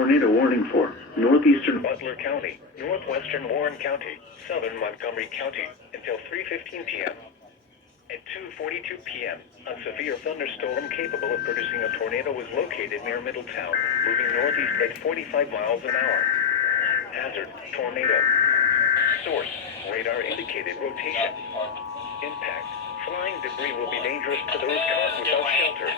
tornado warning for northeastern Butler County, northwestern Warren County, southern Montgomery County until 3:15 p.m. At 2:42 p.m., a severe thunderstorm capable of producing a tornado was located near Middletown, moving northeast at 45 miles an hour. Hazard, tornado. Source, radar indicated rotation. Impact, flying debris will be dangerous to those caught without shelter.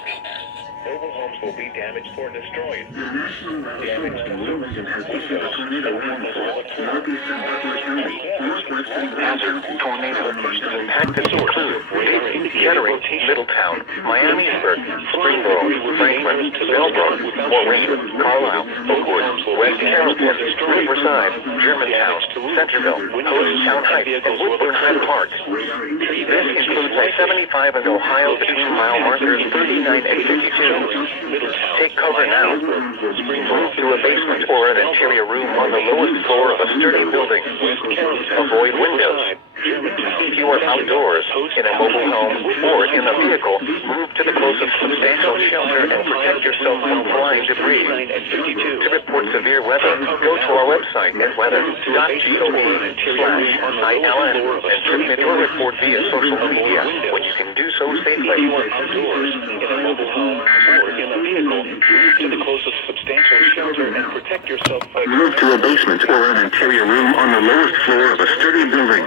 Mobile homes will be damaged or destroyed. The National Weather Service in Wilmington has issued a tornado warning for northeastern Butler County, northwestern Warren County, Tornado. Impacted include Dayton, Kettering, Middletown, Miamisburg, Springboro, Franklin, Bellbrook, Maureen, Carlisle, Oakwood, West Carrollton, Riverside, Germantown, Centerville, Post Town Heights, and Woodburn Hyde Park. This includes I-75 in Ohio between mile markers 39 and 52. Take cover now. Move to a basement or an interior room on the lowest floor of a sturdy building. Avoid windows. If you are outdoors, in a mobile home, or in a vehicle, move to the closest substantial shelter and protect yourself from flying debris. To report severe weather, go to our website at weather.gov/ILN and submit your report via social media when you can do so safely. Outdoors, in a mobile home, or in a vehicle, move to the closest substantial shelter and protect yourself by Move to a basement or an interior room on the lowest floor of a sturdy building.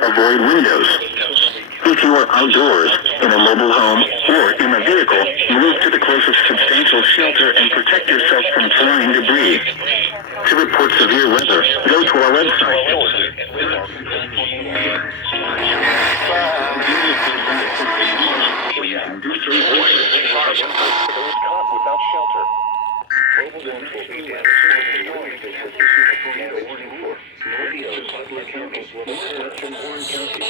Avoid windows. If you are outdoors, in a mobile home, or in a vehicle, move to the closest substantial shelter and protect yourself from flying debris. To report severe weather, go to our website. without shelter. Mobile homes will be damaged or destroyed. Tornado warning for northeastern Butler County, northwestern Warren County,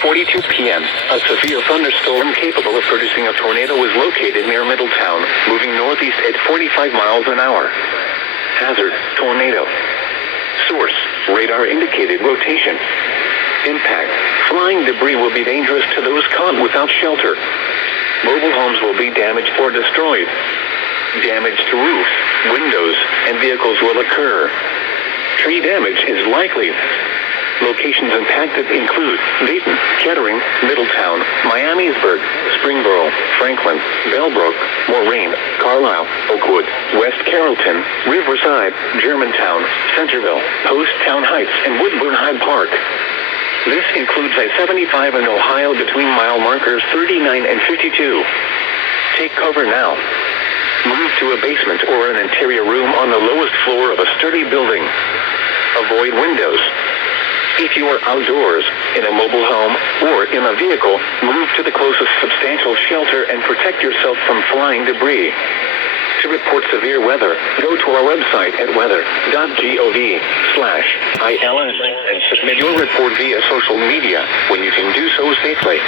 42 p.m. A severe thunderstorm capable of producing a tornado was located near Middletown, moving northeast at 45 miles an hour. Hazard, tornado. Source, radar indicated rotation. Impact, flying debris will be dangerous to those caught without shelter. Mobile homes will be damaged or destroyed. Damage to roofs, windows, and vehicles will occur. Tree damage is likely. Locations impacted include Dayton, Kettering, Middletown, Miamisburg, Springboro, Franklin, Bellbrook, Maureen, Carlisle, Oakwood, West Carrollton, Riverside, Germantown, Centerville, Post Town Heights, and Woodburn Hyde Park. This includes I-75 in Ohio between mile markers 39 and 52. Take cover now. Move to a basement or an interior room on the lowest floor of a sturdy building. Avoid windows. If you are outdoors, in a mobile home, or in a vehicle, move to the closest substantial shelter and protect yourself from flying debris. To report severe weather, go to our website at weather.gov/ILN and submit your report via social media when you can do so safely.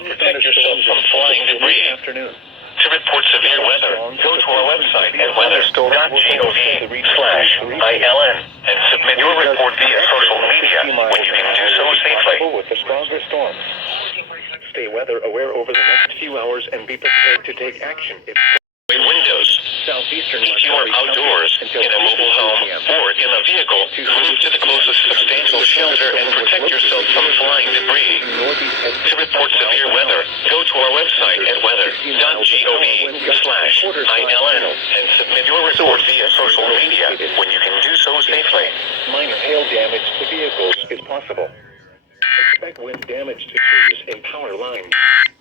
Protect yourself from flying debris. To report severe weather, go to our website at weather.gov/ILN and submit your report via social media when you can do so safely. With the stronger storm. Stay weather aware over the next few hours and be prepared to take action if windows. Southeastern. If you are outdoors, in a mobile home, or in a vehicle, move to the closest substantial shelter and protect yourself from flying debris. To report severe weather, go to our website at weather.gov/ILN and submit your report via social media when you can do so safely. Minor hail damage to vehicles is possible. Expect wind damage to trees and power lines.